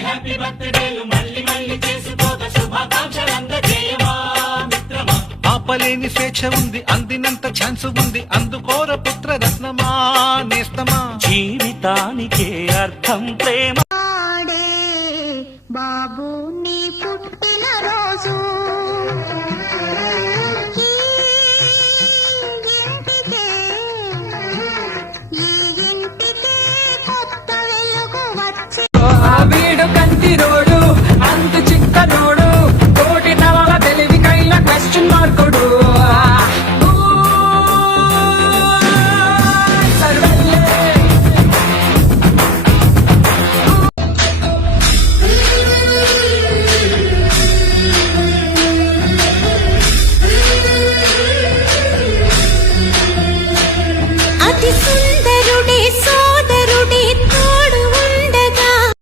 Happy బర్త్డేలు మళ్ళీ మళ్ళీ చేసుకోక శుభాకాంక్షలందజేయమా మిత్రమా. ఆపలేని స్వేచ్ఛ ఉంది, అందినంత ఛాన్స్ ఉంది, అందుకోర పుత్ర రత్నమా నేస్తమా. జీవితానికే అర్థం ప్రేమ